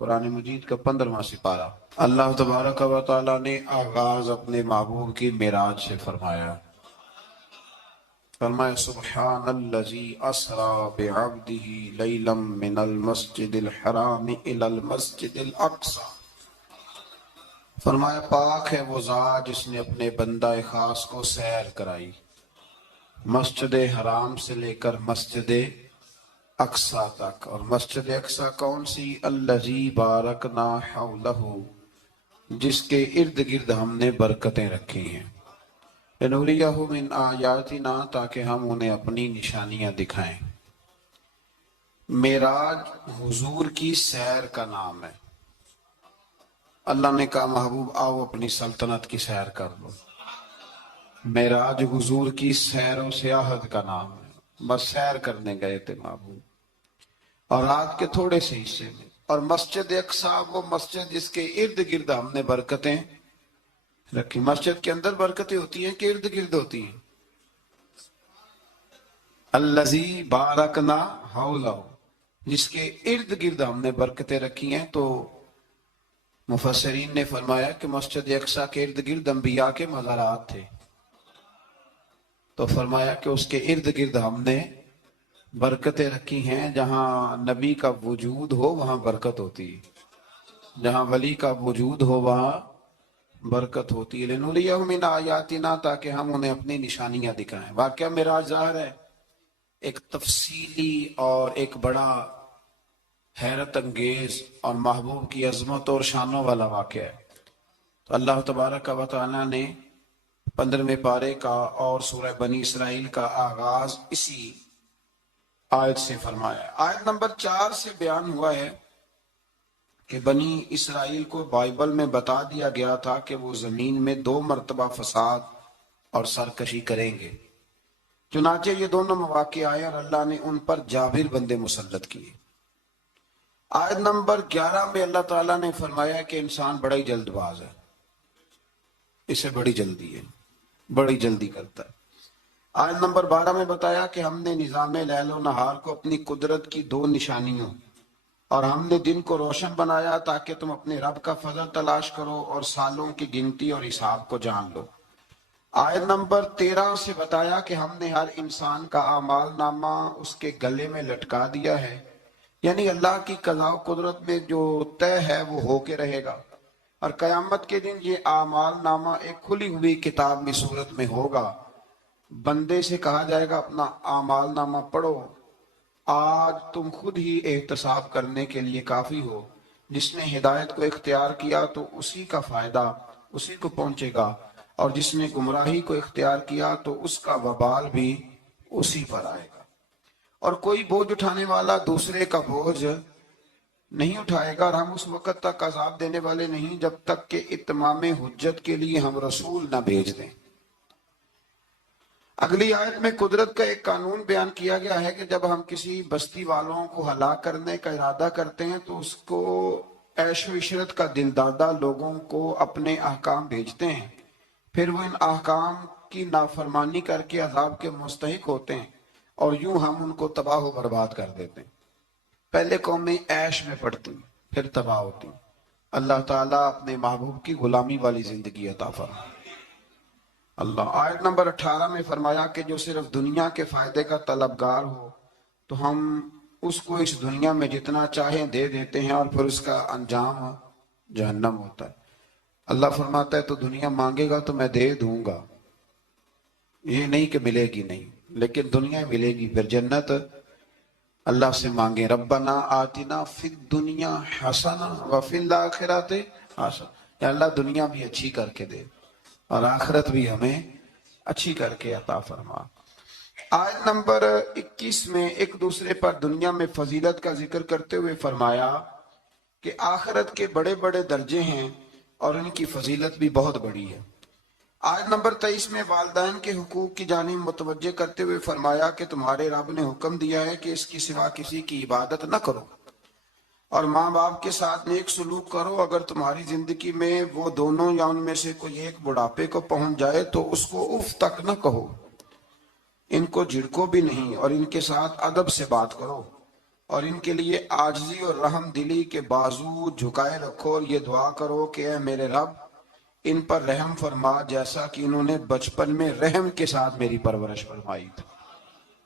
قرآن مجید کا 15واں سپارہ۔ اللہ تبارک و تعالیٰ نے آغاز اپنے محبوب کی معراج سے فرمایا۔ سبحان الذی اسری بعبدہ لیلا من المسجد الحرام الی المسجد الاقصی۔ فرمایا پاک ہے وہ ذات جس نے اپنے بندہ خاص کو سیر کرائی مسجد حرام سے لے کر مسجد اقصی تک۔ اور مسجد اقصی کون سی؟ الذی بارکنا حولہ، جس کے ارد گرد ہم نے برکتیں رکھی ہیں۔ لنوریہ من آیاتنا، تاکہ ہم انہیں اپنی نشانیاں دکھائیں۔ معراج حضور کی سیر کا نام ہے۔ اللہ نے کہا محبوب آؤ اپنی سلطنت کی سیر کر لو۔ معراج حضور کی سیر و سیاحت کا نام ہے، بس سیر کرنے گئے تھے محبوب، اور رات کے تھوڑے سے حصے میں۔ اور مسجد اقصی وہ مسجد جس کے ارد گرد ہم نے برکتیں رکھی۔ مسجد کے اندر برکتیں ہوتی ہیں کہ ارد گرد ہوتی ہیں؟ الذی بارکنا حولہ، جس کے ارد گرد ہم نے برکتیں رکھی ہیں۔ تو مفسرین نے فرمایا کہ مسجد اقصی کے ارد گرد انبیاء کے مزارات تھے، تو فرمایا کہ اس کے ارد گرد ہم نے برکتیں رکھی ہیں۔ جہاں نبی کا وجود ہو وہاں برکت ہوتی ہے، جہاں ولی کا وجود ہو وہاں برکت ہوتی ہے۔ لنوریہ من آیاتنا، تاکہ ہم انہیں اپنی نشانیاں دکھائیں۔ واقعہ معراج ظاہر ہے ایک تفصیلی اور ایک بڑا حیرت انگیز اور محبوب کی عظمت اور شانوں والا واقعہ ہے۔ تو اللہ تبارک و تعالیٰ نے 15ویں پارے کا اور سورہ بنی اسرائیل کا آغاز اسی آیت سے فرمایا۔ آیت نمبر 4 سے بیان ہوا ہے کہ بنی اسرائیل کو بائبل میں بتا دیا گیا تھا کہ وہ زمین میں 2 مرتبہ فساد اور سرکشی کریں گے۔ چنانچہ یہ دونوں مواقع آئے اور اللہ نے ان پر جابر بندے مسلط کیے۔ آیت نمبر 11 میں اللہ تعالیٰ نے فرمایا کہ انسان بڑا ہی جلد باز ہے، اسے بڑی جلدی ہے، بڑی جلدی کرتا ہے۔ آیت نمبر 12 میں بتایا کہ ہم نے نظام لیل و نہار کو اپنی قدرت کی 2 نشانیوں، اور ہم نے دن کو روشن بنایا تاکہ تم اپنے رب کا فضل تلاش کرو اور سالوں کی گنتی اور حساب کو جان لو۔ آیت نمبر 13 سے بتایا کہ ہم نے ہر انسان کا اعمال نامہ اس کے گلے میں لٹکا دیا ہے، یعنی اللہ کی قضاء و قدرت میں جو طے ہے وہ ہو کے رہے گا، اور قیامت کے دن یہ اعمال نامہ ایک کھلی ہوئی کتاب کی صورت میں ہوگا۔ بندے سے کہا جائے گا اپنا اعمال نامہ پڑھو، آج تم خود ہی احتساب کرنے کے لیے کافی ہو۔ جس نے ہدایت کو اختیار کیا تو اسی کا فائدہ اسی کو پہنچے گا، اور جس نے گمراہی کو اختیار کیا تو اس کا وبال بھی اسی پر آئے گا۔ اور کوئی بوجھ اٹھانے والا دوسرے کا بوجھ نہیں اٹھائے گا، اور ہم اس وقت تک عذاب دینے والے نہیں جب تک کہ اتمام حجت کے لیے ہم رسول نہ بھیج دیں۔ اگلی آیت میں قدرت کا ایک قانون بیان کیا گیا ہے کہ جب ہم کسی بستی والوں کو ہلاک کرنے کا ارادہ کرتے ہیں تو اس کو عیش و عشرت کا دل دادہ لوگوں کو اپنے احکام بھیجتے ہیں، پھر وہ ان احکام کی نافرمانی کر کے عذاب کے مستحق ہوتے ہیں، اور یوں ہم ان کو تباہ و برباد کر دیتے ہیں۔ پہلے قومیں عیش میں پڑتی پھر تباہ ہوتی۔ اللہ تعالیٰ اپنے محبوب کی غلامی والی زندگی عطا فرمائے۔ اللہ آیت نمبر 18 میں فرمایا کہ جو صرف دنیا کے فائدے کا طلبگار ہو تو ہم اس کو اس دنیا میں جتنا چاہیں دے دیتے ہیں، اور پھر اس کا انجام جہنم ہوتا ہے۔ اللہ فرماتا ہے تو دنیا مانگے گا تو میں دے دوں گا، یہ نہیں کہ ملے گی نہیں، لیکن دنیا ملے گی، پھر جنت اللہ سے مانگے ربنا آتنا فی الدنیا حسنہ وفی الآخرۃ حسنہ، یا اللہ دنیا بھی اچھی کر کے دے اور آخرت بھی ہمیں اچھی کر کے عطا فرما۔ آیت نمبر 21 میں ایک دوسرے پر دنیا میں فضیلت کا ذکر کرتے ہوئے فرمایا کہ آخرت کے بڑے بڑے درجے ہیں اور ان کی فضیلت بھی بہت بڑی ہے۔ آیت نمبر 23 میں والدین کے حقوق کی جانب متوجہ کرتے ہوئے فرمایا کہ تمہارے رب نے حکم دیا ہے کہ اس کی سوا کسی کی عبادت نہ کرو، اور ماں باپ کے ساتھ نیک سلوک کرو۔ اگر تمہاری زندگی میں وہ دونوں یا ان میں سے کوئی ایک بڑھاپے کو پہنچ جائے تو اس کو اف تک نہ کہو، ان کو جھڑکو بھی نہیں، اور ان کے ساتھ ادب سے بات کرو۔ اور ان کے لیے عاجزی اور رحم دلی کے بازو جھکائے رکھو اور یہ دعا کرو کہ اے میرے رب ان پر رحم فرما جیسا کہ انہوں نے بچپن میں رحم کے ساتھ میری پرورش فرمائی تھی۔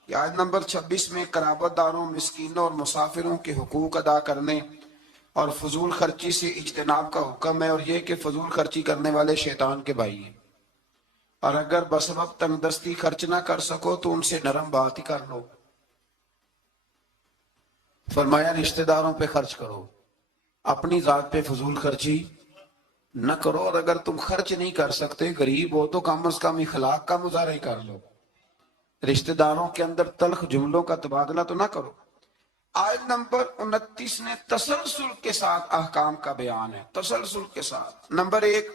یہ آیت نمبر 26 میں قرابت داروں، مسکینوں اور مسافروں کے حقوق ادا کرنے اور فضول خرچی سے اجتناب کا حکم ہے، اور یہ کہ فضول خرچی کرنے والے شیطان کے بھائی ہیں، اور اگر بسبب تنگ دستی خرچ نہ کر سکو تو ان سے نرم بات ہی کر لو۔ فرمایا رشتہ داروں پہ خرچ کرو، اپنی ذات پہ فضول خرچی نہ کرو، اور اگر تم خرچ نہیں کر سکتے، غریب ہو تو کم از کم اخلاق کا مظاہرہ ہی کر لو۔ رشتہ داروں کے اندر تلخ جملوں کا تبادلہ تو نہ کرو۔ آیت نمبر 29 نے تسلسل کے ساتھ احکام کا بیان ہے، تسلسل کے ساتھ۔ نمبر 1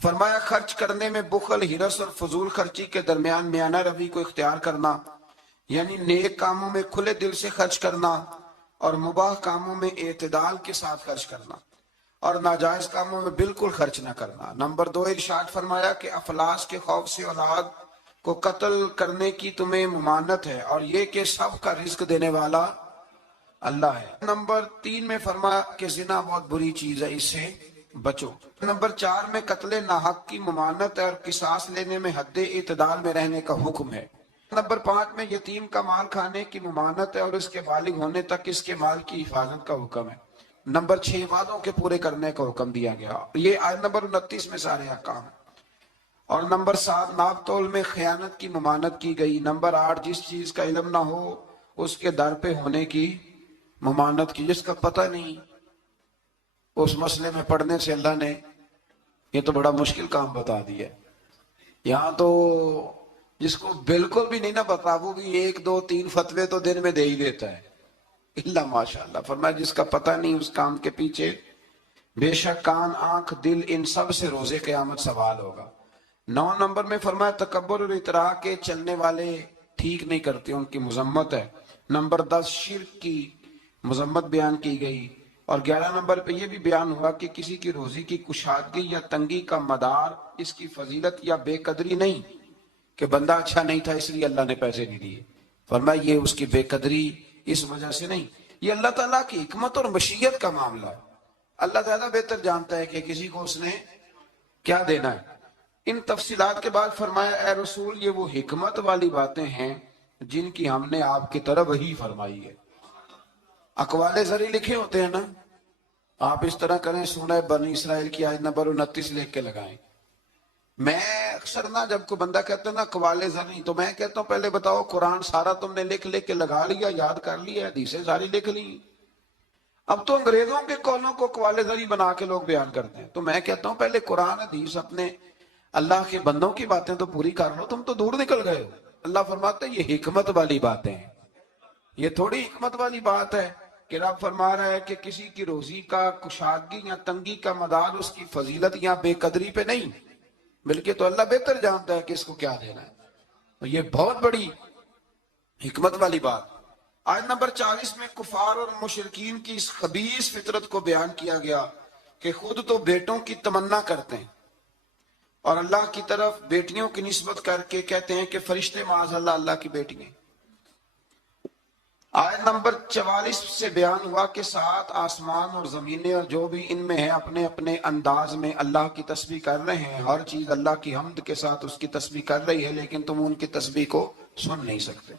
فرمایا خرچ کرنے میں بخل، ہرس اور فضول خرچی کے درمیان میانہ روی کو اختیار کرنا، یعنی نیک کاموں میں کھلے دل سے خرچ کرنا اور مباح کاموں میں اعتدال کے ساتھ خرچ کرنا، اور ناجائز کاموں میں بالکل خرچ نہ کرنا۔ نمبر 2 ارشاد فرمایا کہ افلاس کے خوف سے اولاد کو قتل کرنے کی تمہیں ممانعت ہے، اور یہ کہ سب کا رزق دینے والا اللہ ہے۔ نمبر 3 میں فرمایا کہ زنا بہت بری چیز ہے، اس سے بچو۔ نمبر 4 میں قتل ناحق کی ممانعت ہے اور قصاص لینے میں حد اعتدال میں رہنے کا حکم ہے۔ نمبر 5 میں یتیم کا مال کھانے کی ممانعت ہے اور اس کے بالغ ہونے تک اس کے مال کی حفاظت کا حکم ہے۔ نمبر 6 وعدوں کے پورے کرنے کا حکم دیا گیا۔ یہ آیت نمبر 29 میں سارے احکام۔ اور نمبر 7 ناپ تول میں خیانت کی ممانعت کی گئی۔ نمبر 8 جس چیز کا علم نہ ہو اس کے در پہ ہونے کی ممانعت کی، جس کا پتہ نہیں اس مسئلے میں پڑھنے سے اللہ نے یہ تو بڑا مشکل کام بتا دیا ہے۔ یہاں تو جس کو بالکل بھی نہیں نہ پتا وہ بھی 1 2 3 فتوے تو دن میں دے ہی دیتا ہے، اللہ ماشاءاللہ۔ فرمایا جس کا پتہ نہیں اس کام کے پیچھے بے شک کان، آنکھ، دل ان سب سے روز قیامت سوال ہوگا۔ 9 نمبر میں فرمایا تکبر اور اطراء کے چلنے والے ٹھیک نہیں کرتے، ان کی مذمت ہے۔ نمبر 10 شرک کی مذمت بیان کی گئی، اور 11 نمبر پہ یہ بھی بیان ہوا کہ کسی کی روزی کی کشادگی یا تنگی کا مدار اس کی فضیلت یا بے قدری نہیں کہ بندہ اچھا نہیں تھا اس لیے اللہ نے پیسے نہیں دیے۔ فرمایا یہ اس کی بے قدری اس وجہ سے نہیں، یہ اللہ تعالیٰ کی حکمت اور مشیت کا معاملہ ہے۔ اللہ زیادہ بہتر جانتا ہے کہ کسی کو اس نے کیا دینا ہے۔ ان تفصیلات کے بعد فرمایا اے رسول یہ وہ حکمت والی باتیں ہیں جن کی ہم نے آپ کی طرف وحی فرمائی ہے۔ اقوال زری لکھے ہوتے ہیں نا، آپ اس طرح کریں سورہ بنی اسرائیل کی آیت نمبر 29 لکھ کے لگائیں۔ میں اکثر نا جب کوئی بندہ کہتا ہے نا اقوال زری، تو میں کہتا ہوں پہلے بتاؤ قرآن سارا تم نے لکھ کے لگا لیا، یاد کر لیا، حدیثیں ساری لکھ لی؟ اب تو انگریزوں کے قولوں کو اقوال زری بنا کے لوگ بیان کرتے ہیں۔ تو میں کہتا ہوں پہلے قرآن حدیث اپنے اللہ کے بندوں کی باتیں تو پوری کر لو، تم تو دور نکل گئے ہو۔ اللہ فرماتا ہے یہ حکمت والی باتیں ہیں، یہ تھوڑی حکمت والی بات ہے کہ رب فرما رہا ہے کہ کسی کی روزی کا کشادگی یا تنگی کا مدار اس کی فضیلت یا بے قدری پہ نہیں، بلکہ تو اللہ بہتر جانتا ہے کہ اس کو کیا دینا ہے۔ تو یہ بہت بڑی حکمت والی بات۔ آیت نمبر 40 میں کفار اور مشرکین کی اس خبیث فطرت کو بیان کیا گیا کہ خود تو بیٹوں کی تمنا کرتے ہیں اور اللہ کی طرف بیٹیوں کی نسبت کر کے کہتے ہیں کہ فرشتے معاذ اللہ اللہ کی بیٹی ہیں۔ آیت نمبر 44 سے بیان ہوا کہ 7 آسمان اور زمینیں اور جو بھی ان میں ہے اپنے اپنے انداز میں اللہ کی تسبیح کر رہے ہیں، ہر چیز اللہ کی حمد کے ساتھ اس کی تسبیح کر رہی ہے، لیکن تم ان کی تسبیح کو سن نہیں سکتے۔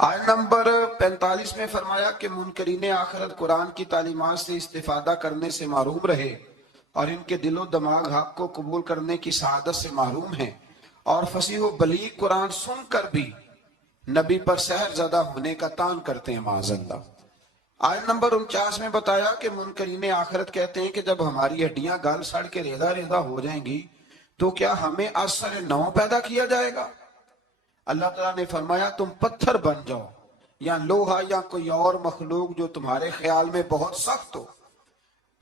آیت نمبر 45 میں فرمایا کہ منکرین آخرت قرآن کی تعلیمات سے استفادہ کرنے سے محروم رہے اور ان کے دل و دماغ حق کو قبول کرنے کی سعادت سے محروم ہیں، اور فصیح و بلیغ قرآن سن کر بھی نبی پر سحر زدہ ہونے کا تان کرتے ہیں معاذ اللہ۔ آیت نمبر 49 میں بتایا کہ منکرین آخرت کہتے ہیں کہ جب ہماری ہڈیاں گل سڑ کے ریزہ ریزہ ہو جائیں گی تو کیا ہمیں از سر نو پیدا کیا جائے گا؟ اللہ تعالیٰ نے فرمایا تم پتھر بن جاؤ یا لوہا یا کوئی اور مخلوق جو تمہارے خیال میں بہت سخت ہو،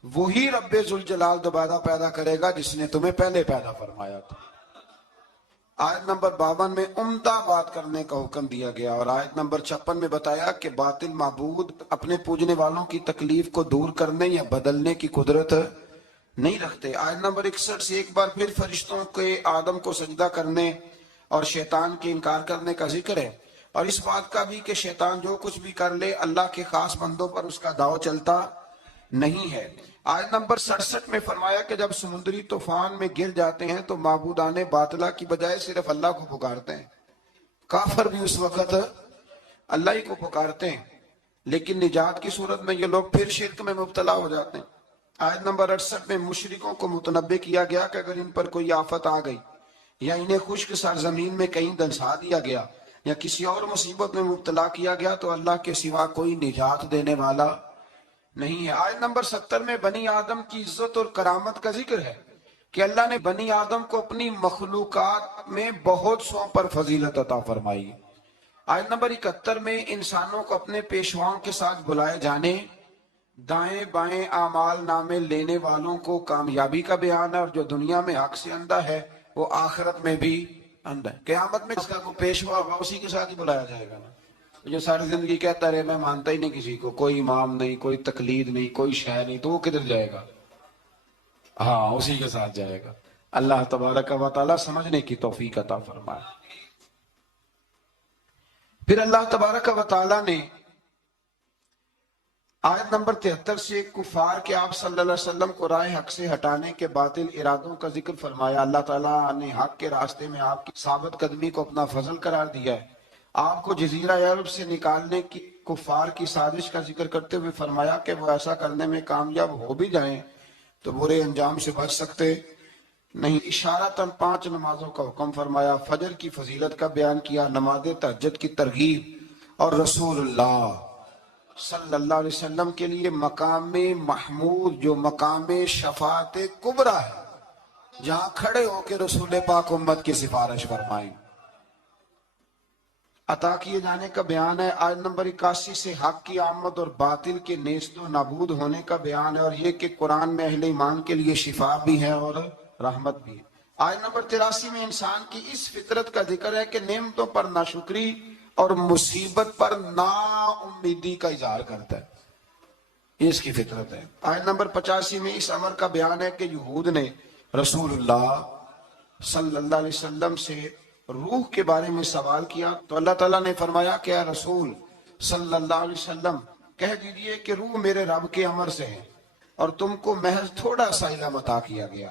وہی رب ذوالجلال دوبارہ پیدا کرے گا جس نے تمہیں پہلے پیدا فرمایا تھا۔ آیت نمبر 52 میں عمدہ بات کرنے کا حکم دیا گیا، اور آیت نمبر 56 میں بتایا کہ باطل معبود اپنے پوجنے والوں کی تکلیف کو دور کرنے یا بدلنے کی قدرت نہیں رکھتے۔ آیت نمبر 61 سے ایک بار پھر فرشتوں کے آدم کو سجدہ کرنے اور شیطان کے انکار کرنے کا ذکر ہے، اور اس بات کا بھی کہ شیطان جو کچھ بھی کر لے اللہ کے خاص بندوں پر اس کا داؤ چلتا نہیں ہے۔ آیت نمبر 67 میں فرمایا کہ جب سمندری طوفان میں گر جاتے ہیں تو معبودان باطلہ کی بجائے صرف اللہ کو پکارتے ہیں۔ کافر بھی اس وقت اللہ ہی کو پکارتے ہیں، لیکن نجات کی صورت میں یہ لوگ پھر شرک میں مبتلا ہو جاتے ہیں۔ آیت نمبر 68 میں مشرکوں کو متنبہ کیا گیا کہ اگر ان پر کوئی آفت آ گئی یا انہیں خشک سرزمین میں کہیں دنسا دیا گیا یا کسی اور مصیبت میں مبتلا کیا گیا تو اللہ کے سوا کوئی نجات دینے والا نہیں ہے۔ آیت نمبر 70 میں بنی آدم کی عزت اور کرامت کا ذکر ہے کہ اللہ نے بنی آدم کو اپنی مخلوقات میں بہت سو پر فضیلت عطا فرمائی۔ آیت نمبر 71 میں انسانوں کو اپنے پیشواؤں کے ساتھ بلائے جانے، دائیں بائیں اعمال نامے لینے والوں کو کامیابی کا بیان ہے، اور جو دنیا میں حق سے اندھا ہے وہ آخرت میں بھی اندھا ہے۔ قیامت میں اس کا کوئی پیشوا ہوگا اسی کے ساتھ ہی بلایا جائے گا نا۔ جو ساری زندگی کہتا رہے میں مانتا ہی نہیں کسی کو، کوئی امام نہیں، کوئی تقلید نہیں، کوئی شے نہیں، تو وہ کدھر جائے گا؟ ہاں اسی کے ساتھ جائے گا۔ اللہ تبارک و تعالیٰ سمجھنے کی توفیق عطا فرمائے۔ پھر اللہ تبارک و تعالیٰ نے آیت نمبر 73 سے کفار کے آپ صلی اللہ علیہ وسلم کو راہ حق سے ہٹانے کے باطل ارادوں کا ذکر فرمایا۔ اللہ تعالیٰ نے حق کے راستے میں آپ کی ثابت قدمی کو اپنا فضل قرار دیا ہے۔ آپ کو جزیرہ عرب سے نکالنے کی کفار کی سازش کا ذکر کرتے ہوئے فرمایا کہ وہ ایسا کرنے میں کامیاب ہو بھی جائیں تو برے انجام سے بچ سکتے نہیں۔ اشارتاً 5 نمازوں کا حکم فرمایا، فجر کی فضیلت کا بیان کیا، نماز تہجد کی ترغیب، اور رسول اللہ صلی اللہ علیہ وسلم کے لیے مقام محمود جو مقام شفاعت کبریٰ ہے، جہاں کھڑے ہو کے رسول پاک امت کی سفارش فرمائیں، عطا کیے جانے کا بیان ہے۔ آیت نمبر 81 سے حق کی آمد اور باطل کے نیست و نابود ہونے کا بیان ہے، اور یہ کہ قرآن میں اہل ایمان کے لیے شفا بھی ہے اور رحمت بھی ہے۔ آیت نمبر 83 میں انسان کی اس فطرت کا ذکر ہے کہ نعمتوں پر ناشکری اور مصیبت پر نا امیدی کا اظہار کرتا ہے، یہ اس کی فطرت ہے۔ آیت نمبر 85 میں اس امر کا بیان ہے کہ یہود نے رسول اللہ صلی اللہ علیہ وسلم سے روح کے بارے میں سوال کیا تو اللہ تعالیٰ نے فرمایا کہ اے رسول صلی اللہ علیہ وسلم کہہ دیجئے کہ روح میرے رب کے امر سے ہے اور تم کو محض تھوڑا سا علم عطا کیا گیا۔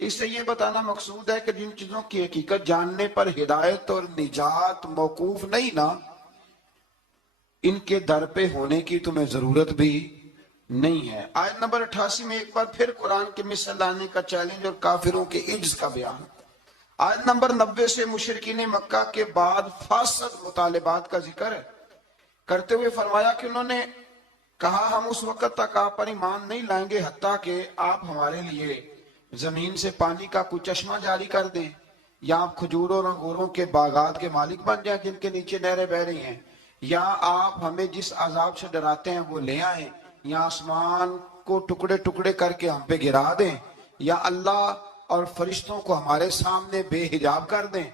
اس سے یہ بتانا مقصود ہے کہ جن چیزوں کی حقیقت جاننے پر ہدایت اور نجات موقوف نہیں نا، ان کے در پہ ہونے کی تمہیں ضرورت بھی نہیں ہے۔ آیت نمبر 88 میں ایک بار پھر قرآن کے مثل لانے کا چیلنج اور کافروں کے عجز کا بیان۔ آیت نمبر 90 سے مشرکین مکہ کے بعد فاسد مطالبات کا ذکر ہے، کرتے ہوئے فرمایا کہ انہوں نے کہا ہم اس وقت تک آپ پر ایمان نہیں لائیں گے حتیٰ کہ آپ ہمارے لیے زمین سے پانی کا کوئی چشمہ جاری کر دیں، یا آپ کھجوروں اور انگوروں کے باغات کے مالک بن جائیں جن کے نیچے نہریں بہ رہی ہیں، یا آپ ہمیں جس عذاب سے ڈراتے ہیں وہ لے آئیں، یا آسمان کو ٹکڑے ٹکڑے کر کے ہم پہ گرا دیں، یا اللہ اور فرشتوں کو ہمارے سامنے بے حجاب کر دیں،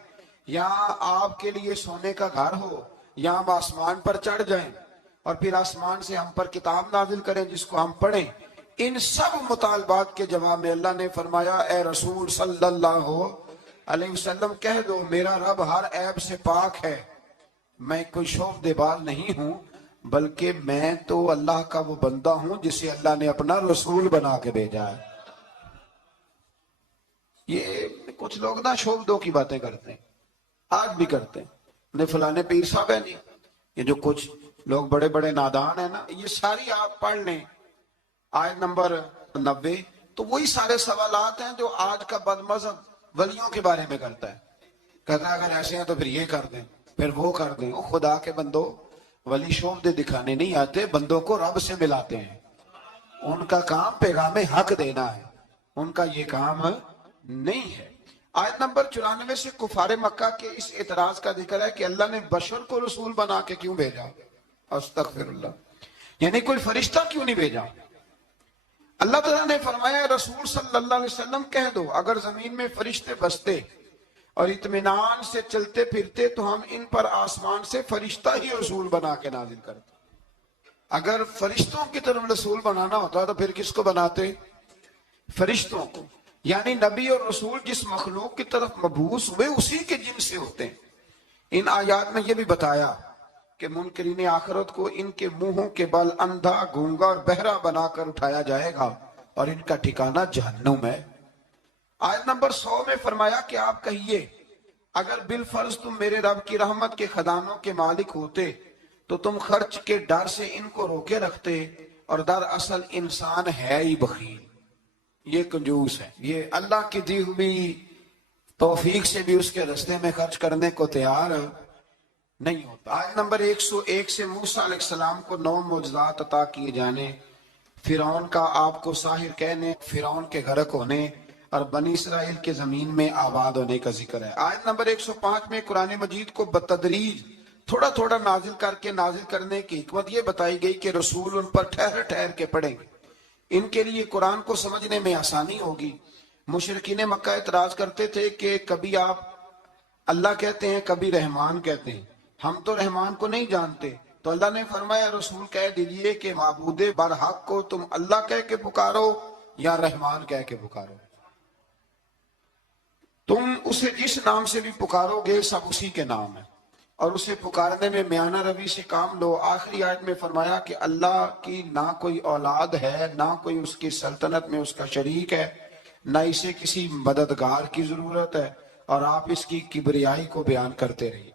یا آپ کے لیے سونے کا گھر ہو، یا ہم آسمان پر چڑھ جائیں اور پھر آسمان سے ہم پر کتاب نازل کریں جس کو ہم پڑھیں۔ ان سب مطالبات کے جواب میں اللہ نے فرمایا اے رسول صلی اللہ علیہ وسلم کہہ دو میرا رب ہر عیب سے پاک ہے، میں کوئی شوف دیبال نہیں ہوں، بلکہ میں تو اللہ کا وہ بندہ ہوں جسے اللہ نے اپنا رسول بنا کے بھیجا ہے۔ یہ کچھ لوگ نا شوف دو کی باتیں کرتے ہیں، آج بھی کرتے ہیں، فلانے پیر صاحب ہے نہیں، یہ جو کچھ لوگ بڑے بڑے نادان ہیں نا، یہ ساری آپ پڑھ لیں آیت نمبر 90، تو وہی سارے سوالات ہیں جو آج کا بد مذہب ولیوں کے بارے میں کرتا ہے، کہتا ہے اگر ایسے ہیں تو پھر یہ کر دیں پھر وہ کر دیں۔ او خدا کے بندو، ولی شوف دے دکھانے نہیں آتے، بندوں کو رب سے ملاتے ہیں، ان کا کام پیغام حق دینا ہے، ان کا یہ کام نہیں ہے۔ آیت نمبر 94 سے کفار مکہ کے اس اعتراض کا ذکر ہے کہ اللہ نے بشر کو رسول بنا کے کیوں بھیجا، استغفر اللہ، یعنی کوئی فرشتہ کیوں نہیں بھیجا۔ اللہ تعالیٰ نے فرمایا رسول صلی اللہ علیہ وسلم کہہ دو اگر زمین میں فرشتے بستے اور اطمینان سے چلتے پھرتے تو ہم ان پر آسمان سے فرشتہ ہی رسول بنا کے نازل کرتے۔ اگر فرشتوں کی طرف رسول بنانا ہوتا تو پھر کس کو بناتے؟ فرشتوں کو۔ یعنی نبی اور رسول جس مخلوق کی طرف مبعوث ہوئے اسی کے جن سے ہوتے ہیں، ان آیات میں یہ بھی بتایا کہ منکرین آخرت کو ان کے منہوں کے بل اندھا، گونگا اور بہرا بنا کر اٹھایا جائے گا اور ان کا ٹھکانہ جہنم ہے۔ آیت نمبر 100 میں فرمایا کہ آپ کہیے اگر بالفرض تم میرے رب کی رحمت کے خزانوں کے مالک ہوتے تو تم خرچ کے ڈر سے ان کو روکے رکھتے، اور دراصل انسان ہے ہی بخیل، یہ کنجوس ہے، یہ اللہ کی دی ہوئی توفیق سے بھی اس کے رستے میں خرچ کرنے کو تیار نہیں ہوتا۔ آیت نمبر 101 سے موسیٰ علیہ السلام کو 9 معجزات عطا کیے جانے، فرعون کا آپ کو ساحر کہنے، فرعون کے غرق ہونے اور بنی اسرائیل کے زمین میں آباد ہونے کا ذکر ہے۔ آیت نمبر 105 میں قرآن مجید کو بتدریج تھوڑا تھوڑا نازل کر کے نازل کرنے کی حکمت یہ بتائی گئی کہ رسول ان پر ٹھہر ٹھہر کے پڑھیں گے، ان کے لیے قرآن کو سمجھنے میں آسانی ہوگی۔ مشرکین مکہ اعتراض کرتے تھے کہ کبھی آپ اللہ کہتے ہیں کبھی رحمان کہتے ہیں، ہم تو رحمان کو نہیں جانتے، تو اللہ نے فرمایا رسول کہہ دیجئے کہ معبود برحق کو تم اللہ کہہ کے پکارو یا رحمان کہہ کے پکارو، تم اسے جس نام سے بھی پکارو گے سب اسی کے نام ہے، اور اسے پکارنے میں میانہ روی سے کام لو۔ آخری آیت میں فرمایا کہ اللہ کی نہ کوئی اولاد ہے، نہ کوئی اس کی سلطنت میں اس کا شریک ہے، نہ اسے کسی مددگار کی ضرورت ہے، اور آپ اس کی کبریائی کو بیان کرتے رہیے۔